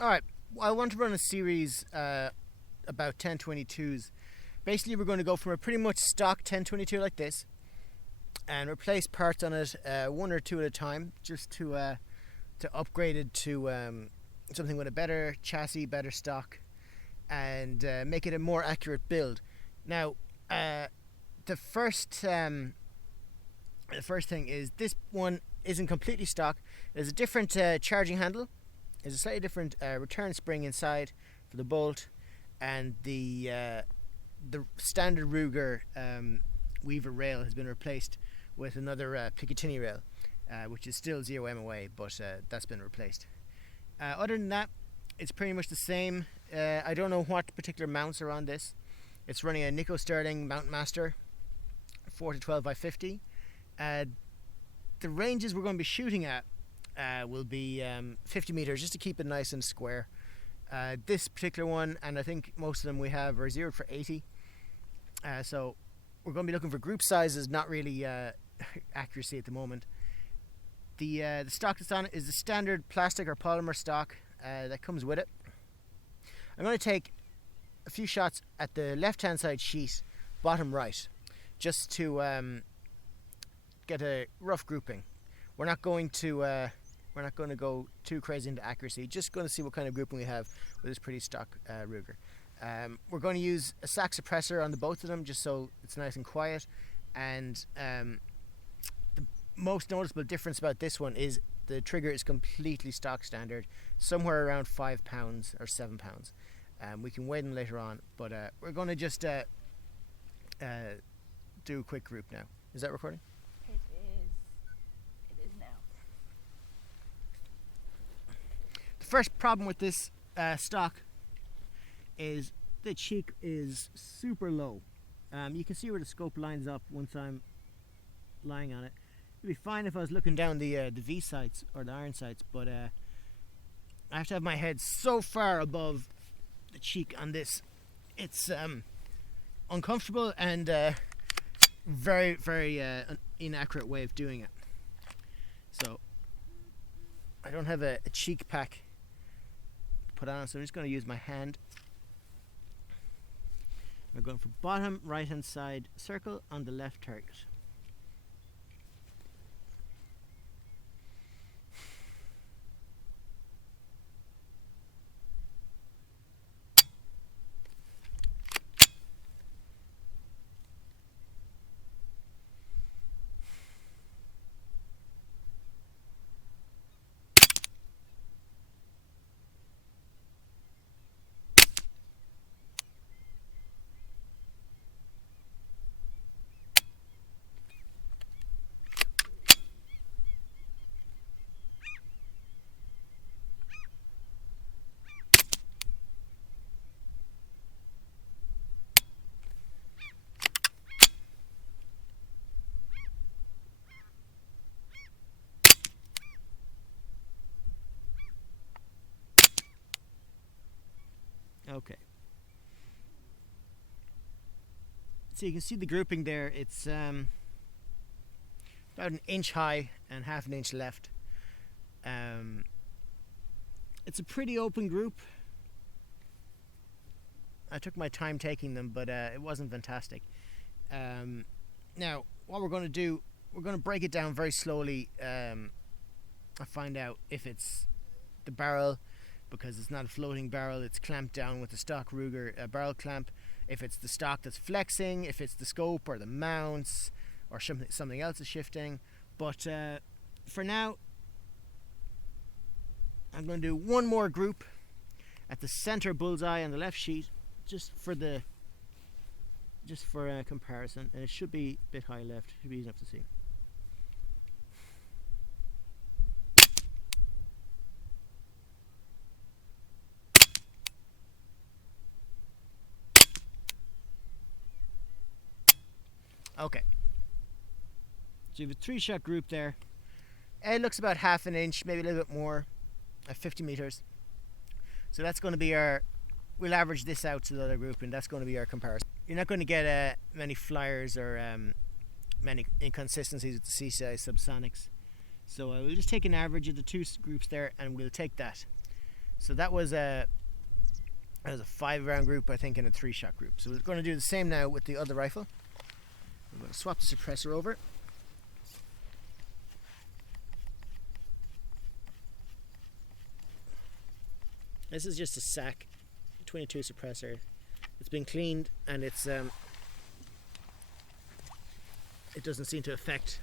Alright, I want to run a series about 1022s. Basically, we're going to go from a pretty much stock 1022 like this and replace parts on it one or two at a time, just to upgrade it to something with a better chassis, better stock, and make it a more accurate build. Now, the first thing is this one isn't completely stock. There's a different charging handle. There's a slightly different return spring inside for the bolt, and the standard Ruger Weaver rail has been replaced with another Picatinny rail, which is still 0 MOA, but that's been replaced. Other than that, it's pretty much the same. I don't know what particular mounts are on this. It's running a Nico Sterling Mount Master 4 to 12 by 50. The ranges we're going to be shooting at will be 50 meters, just to keep it nice and square. This particular one, and I think most of them we have, are zeroed for 80. So we're going to be looking for group sizes, not really accuracy at the moment. The stock that's on it is the standard plastic or polymer stock that comes with it. I'm going to take a few shots at the left-hand side sheet, bottom right, just to get a rough grouping. We're not going to go too crazy into accuracy. Just going to see what kind of grouping we have with this pretty stock Ruger. We're going to use a sack suppressor on the both of them, just so it's nice and quiet. And the most noticeable difference about this one is the trigger is completely stock standard, somewhere around 5 pounds or 7 pounds. We can weigh them later on, but we're going to just do a quick group now. Is that recording? It is now. The first problem with this stock is the cheek is super low. You can see where the scope lines up once I'm lying on it. It'd be fine if I was looking down the V sights or the iron sights, but I have to have my head so far above the cheek on this. It's uncomfortable and very, very inaccurate way of doing it. So I don't have a cheek pack put on, so I'm just going to use my hand. We're going for bottom right hand side circle on the left target. Okay. So you can see the grouping there. It's about an inch high and half an inch left. It's a pretty open group. I took my time taking them, but it wasn't fantastic. Now, what we're going to do, we're going to break it down very slowly and find out if it's the barrel, because it's not a floating barrel, it's clamped down with the stock Ruger barrel clamp. If it's the stock that's flexing, if it's the scope or the mounts, or something else is shifting. But for now, I'm going to do one more group at the center bullseye on the left sheet, just for a comparison, and it should be a bit high left, should be easy enough to see. Okay, so you have a 3-shot group there. It looks about half an inch, maybe a little bit more, at 50 meters. So that's going to be we'll average this out to the other group, and that's going to be our comparison. You're not going to get many flyers or many inconsistencies with the C-size subsonics. So we'll just take an average of the two groups there, and we'll take that. So that was a 5-round group, I think, and a 3-shot group. So we're going to do the same now with the other rifle. We're going to swap the suppressor over. This is just a SAC 22 suppressor. It's been cleaned, and it doesn't seem to affect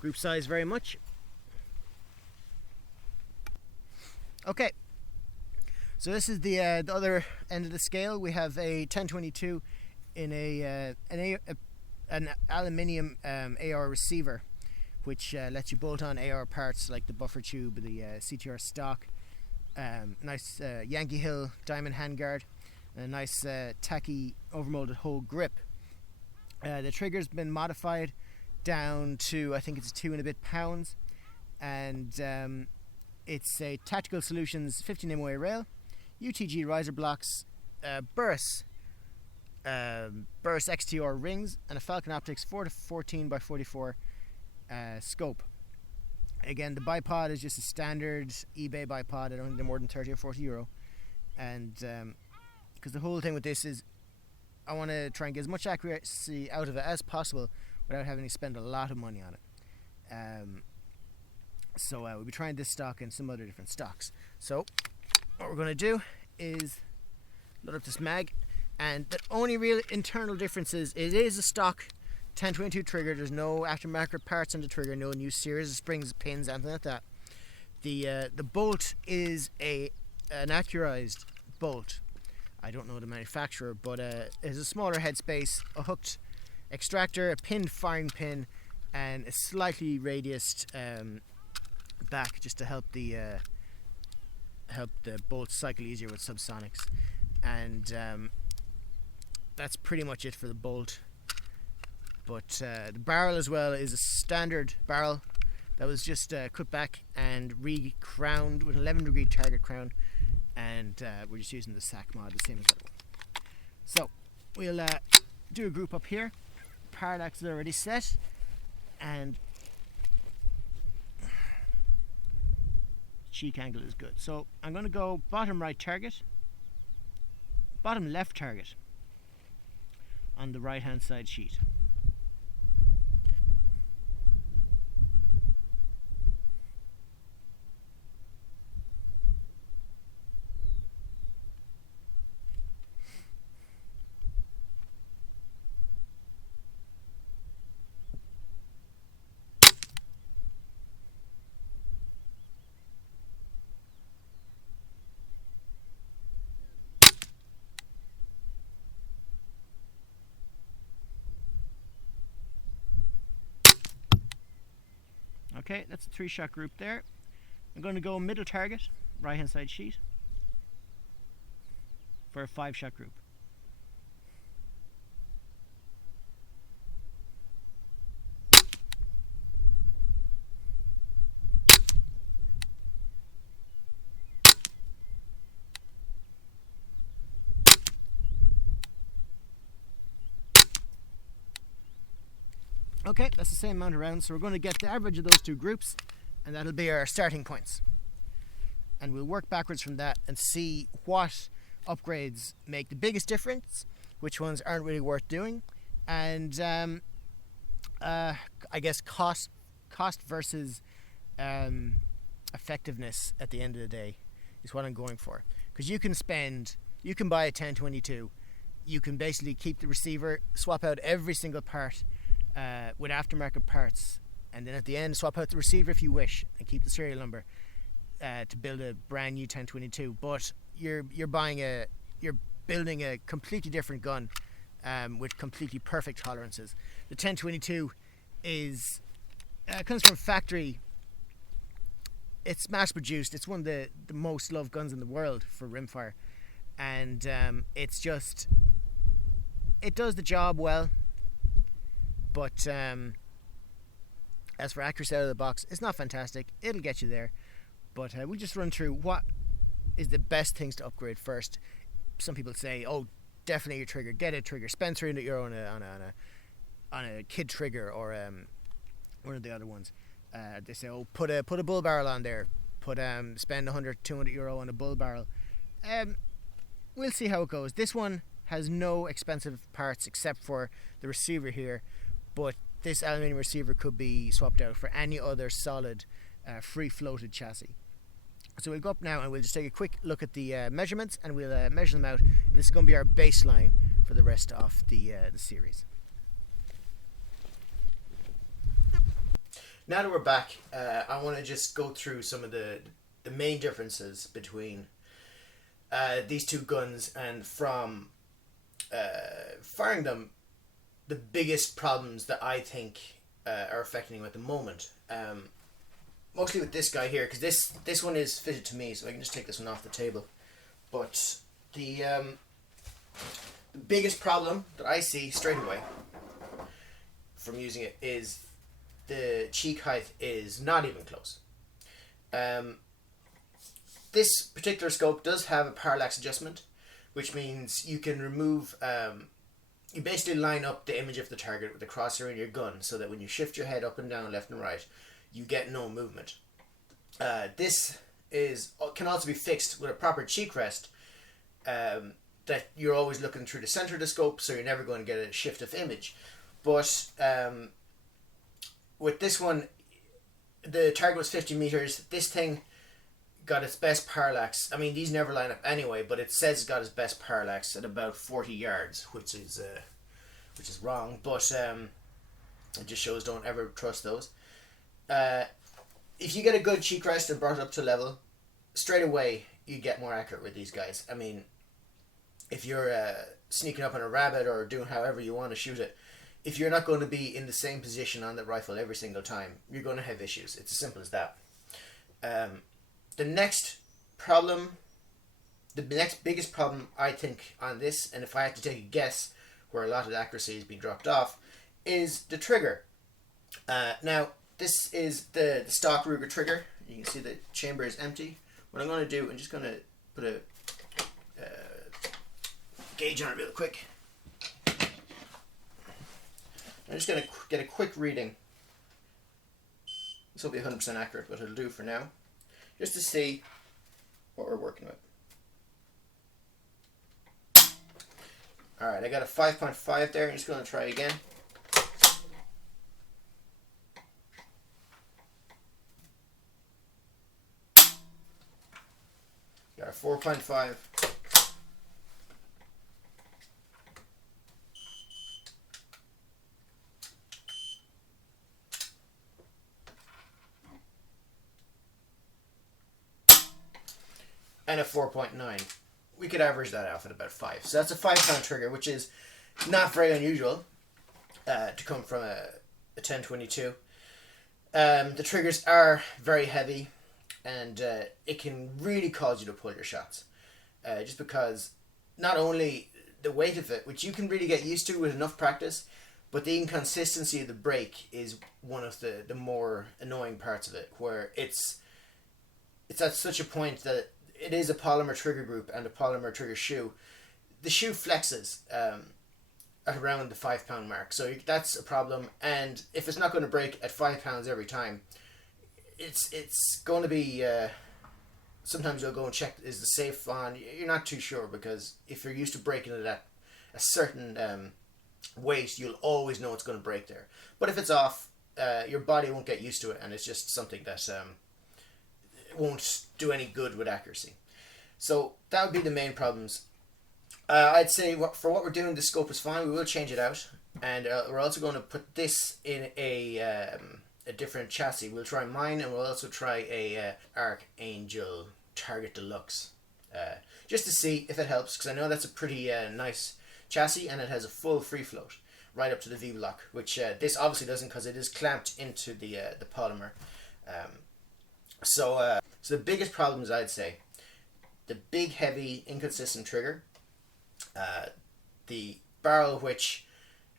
group size very much. Okay, so this is the other end of the scale. We have a 1022 in an aluminium AR receiver, which lets you bolt on AR parts like the buffer tube, the CTR stock, nice Yankee Hill diamond handguard, and a nice tacky overmolded hole grip. The trigger's been modified down to, I think it's 2 and a bit pounds, and it's a Tactical Solutions 15 MOA rail, UTG riser blocks, Burris XTR rings, and a Falcon Optics 4-14x44 scope. Again, the bipod is just a standard eBay bipod. I don't think they're more than 30 or 40 euro. And because the whole thing with this is I want to try and get as much accuracy out of it as possible without having to spend a lot of money on it. So we'll be trying this stock and some other different stocks. So what we're going to do is load up this mag, and the only real internal difference is it is a stock 1022 trigger. There's no aftermarket parts on the trigger, no new series of springs, pins, anything like that. The bolt is an accurized bolt. I don't know the manufacturer, but it's a smaller headspace, a hooked extractor, a pinned firing pin, and a slightly radiused back just to help the bolts cycle easier with subsonics. And that's pretty much it for the bolt. But the barrel as well is a standard barrel that was just cut back and re-crowned with an 11-degree target crown, and we're just using the SAC mod, the same as that one. So we'll do a group up here. Parallax is already set, and cheek angle is good. So I'm going to go bottom right target, bottom left target on the right hand side sheet. Okay, that's a 3-shot group there. I'm going to go middle target, right hand side sheet, for a 5-shot group. Okay, that's the same amount of rounds, so we're going to get the average of those two groups, and that'll be our starting points. And we'll work backwards from that and see what upgrades make the biggest difference, which ones aren't really worth doing, and I guess cost versus effectiveness at the end of the day is what I'm going for. Because you can buy a 1022, you can basically keep the receiver, swap out every single part with aftermarket parts, and then at the end swap out the receiver if you wish and keep the serial number to build a brand new 1022. But you're building a completely different gun with completely perfect tolerances. The 1022 is comes from factory. It's mass produced. It's one of the most loved guns in the world for rimfire, and it does the job well. But as for accuracy out of the box, it's not fantastic. It'll get you there. But we'll just run through what is the best things to upgrade first. Some people say, oh, definitely your trigger. Get a trigger. Spend €300 on a kid trigger or one of the other ones. They say, oh, put a bull barrel on there. spend 100-200 euro on a bull barrel. We'll see how it goes. This one has no expensive parts except for the receiver here, but this aluminium receiver could be swapped out for any other solid free floated chassis. So we'll go up now and we'll just take a quick look at the measurements, and we'll measure them out, and this is going to be our baseline for the rest of the series. Now that we're back, I want to just go through some of the main differences between these two guns, and from firing them, the biggest problems that I think are affecting them at the moment. Mostly with this guy here, because this one is fitted to me, so I can just take this one off the table. But the biggest problem that I see straight away from using it is the cheek height is not even close. This particular scope does have a parallax adjustment, which means you can remove, you basically line up the image of the target with the crosshair in your gun, so that when you shift your head up and down, left and right, you get no movement. This can also be fixed with a proper cheek rest, that you're always looking through the center of the scope, so you're never going to get a shift of image. But with this one, the target was 50 meters. This thing got its best parallax. I mean, these never line up anyway, but it says it's got its best parallax at about 40 yards, which is wrong. But it just shows don't ever trust those. If you get a good cheek rest and brought it up to level, straight away you get more accurate with these guys. I mean, if you're sneaking up on a rabbit or doing however you want to shoot it, if you're not going to be in the same position on the rifle every single time, you're going to have issues. It's as simple as that. The next biggest problem I think on this, and if I had to take a guess where a lot of the accuracy has been dropped off, is the trigger. Now, this is the stock Ruger trigger. You can see the chamber is empty. What I'm going to do, I'm just going to put a gauge on it real quick. I'm just going to get a quick reading. This will be 100% accurate, but it'll do for now, just to see what we're working with. Alright, I got a 5.5 there. I'm just going to try again. Got a 4.5. And a 4.9. We could average that out at about 5. So that's a 5-pound trigger, which is not very unusual to come from a 1022. The triggers are very heavy, and it can really cause you to pull your shots. Just because not only the weight of it, which you can really get used to with enough practice, but the inconsistency of the break is one of the more annoying parts of it, where it's at such a point that it is a polymer trigger group and a polymer trigger shoe. The shoe flexes at around the 5-pound mark, so that's a problem. And if it's not going to break at 5 pounds every time, it's going to be. Sometimes you'll go and check, is the safe on? You're not too sure, because if you're used to breaking it at a certain weight, you'll always know it's going to break there. But if it's off, your body won't get used to it, and it's just something that won't do any good with accuracy. So that would be the main problems. I'd say for what we're doing, the scope is fine. We will change it out, and we're also going to put this in a different chassis. We'll try mine, and we'll also try a Archangel Target Deluxe, just to see if it helps, because I know that's a pretty nice chassis, and it has a full free float right up to the V block, which this obviously doesn't, because it is clamped into the polymer. So the biggest problems, I'd say, the big, heavy, inconsistent trigger, the barrel, which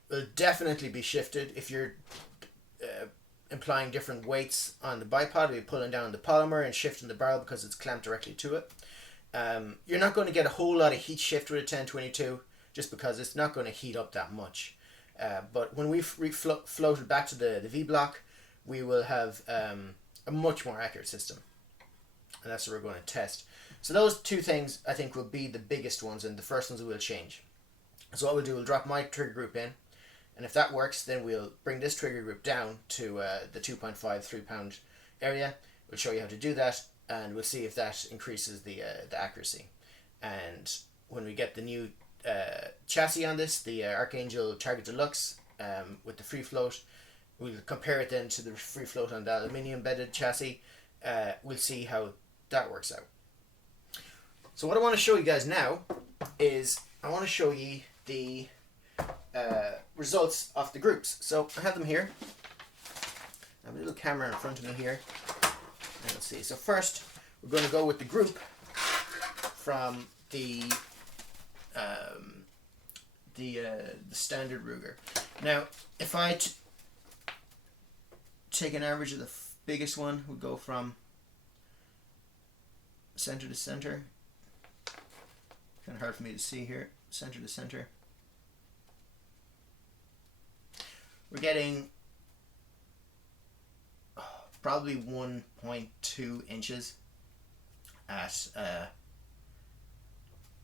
will definitely be shifted if you're applying different weights on the bipod. You'll be pulling down the polymer and shifting the barrel because it's clamped directly to it. You're not going to get a whole lot of heat shift with a 1022, just because it's not going to heat up that much. But when we floated back to the V block, we will have a much more accurate system. and that's what we're going to test. So those two things I think will be the biggest ones, and the first ones will change. So what we'll do, we'll drop my trigger group in, and if that works, then we'll bring this trigger group down to the 2.5, 3 pound area. We'll show you how to do that, and we'll see if that increases the accuracy. And when we get the new chassis on this, the Archangel Target Deluxe with the free float, we'll compare it then to the free float on the aluminium bedded chassis. We'll see how that works out. So what I want to show you guys now is I want to show you the results of the groups. So I have them here. I have a little camera in front of me here. And let's see. So first we're going to go with the group from the standard Ruger. Now, if I take an average of the biggest one, we'll go from center to center. Kind of hard for me to see here. Center to center. We're getting probably 1.2 inches at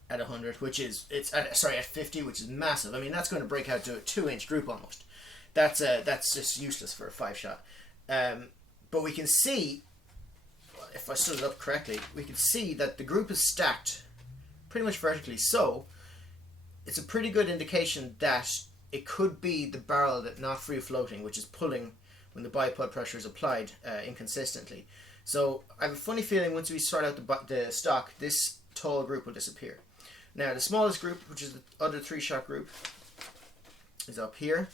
100, which is at 50, which is massive. I mean, that's going to break out to a 2-inch group almost. That's just useless for a 5-shot. But we can see, if I stood it up correctly, we can see that the group is stacked pretty much vertically. So it's a pretty good indication that it could be the barrel that not free floating, which is pulling when the bipod pressure is applied inconsistently. So I have a funny feeling once we start out the stock, this tall group will disappear. Now the smallest group, which is the other 3-shot group, is up here.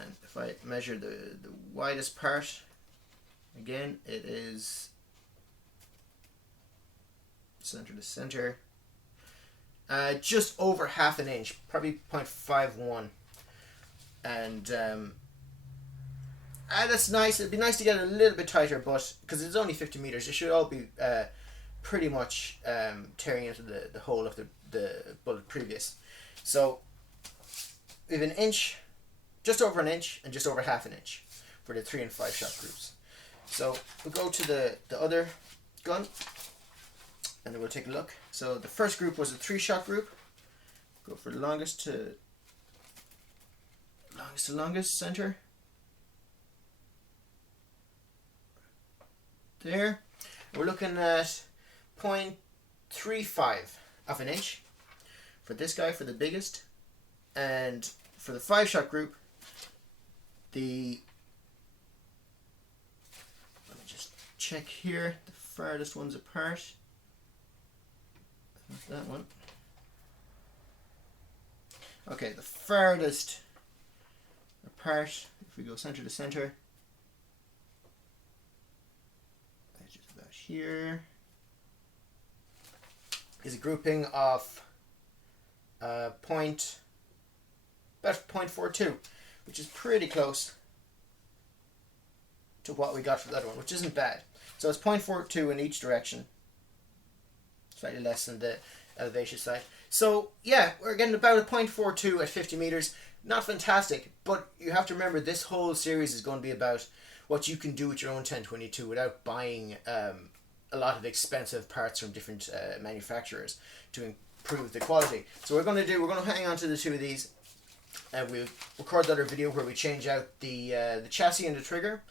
And if I measure the widest part, again, it is center to center. Just over half an inch, probably 0.51. And that's nice. It'd be nice to get it a little bit tighter, but because it's only 50 meters, it should all be pretty much tearing into the hole of the bullet previous. So we have an inch, just over an inch, and just over half an inch for the 3 and 5 shot groups. So we'll go to the other gun, and then we'll take a look. So the first group was a 3-shot group. Go for the longest to longest center. There. We're looking at 0.35 of an inch for this guy, for the biggest. And for the 5-shot group, let me just check here, the farthest ones apart. Not that one. Okay, the farthest apart, if we go center to center, just about here, is a grouping of about 0.42, which is pretty close to what we got for the other one, which isn't bad. So it's 0.42 in each direction, slightly less than the elevation side. So yeah, we're getting about a 0.42 at 50 meters. Not fantastic, but you have to remember this whole series is going to be about what you can do with your own 1022 without buying a lot of expensive parts from different manufacturers to improve the quality. So we're going to hang on to the two of these, and we'll record the other video where we change out the chassis and the trigger,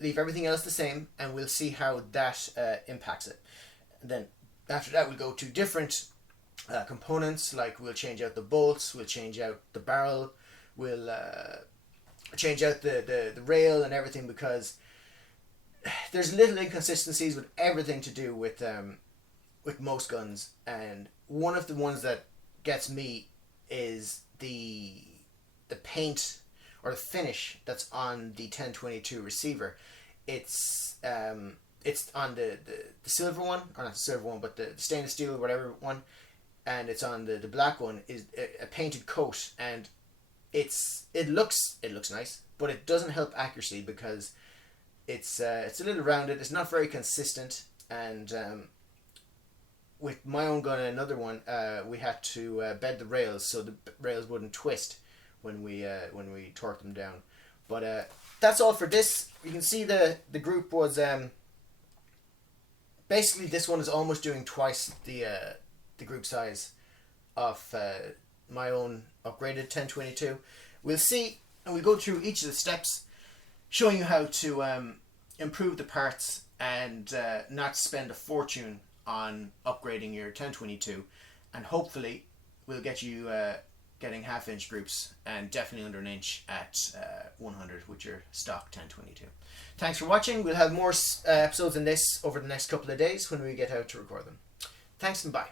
leave everything else the same, and we'll see how that impacts it. And then after that, we'll go to different components, like we'll change out the bolts, we'll change out the barrel, we'll change out the rail and everything, because there's little inconsistencies with everything to do with most guns, and one of the ones that gets me is the paint or the finish that's on the 1022 receiver. It's on the silver one, or not the silver one, but the stainless steel, whatever one, and it's on the black one, is a painted coat, and it looks nice, but it doesn't help accuracy because it's a little rounded. It's not very consistent, and with my own gun and another one, we had to bed the rails so the rails wouldn't twist when we torqued them down. But that's all for this. You can see the group was basically this one is almost doing twice the group size of my own upgraded 1022. We'll see, and we'll go through each of the steps, showing you how to improve the parts and not spend a fortune on upgrading your 1022, and hopefully we'll get you getting half-inch groups and definitely under an inch at 100 with your stock 1022. Thanks for watching. We'll have more episodes in this over the next couple of days when we get out to record them. Thanks and bye.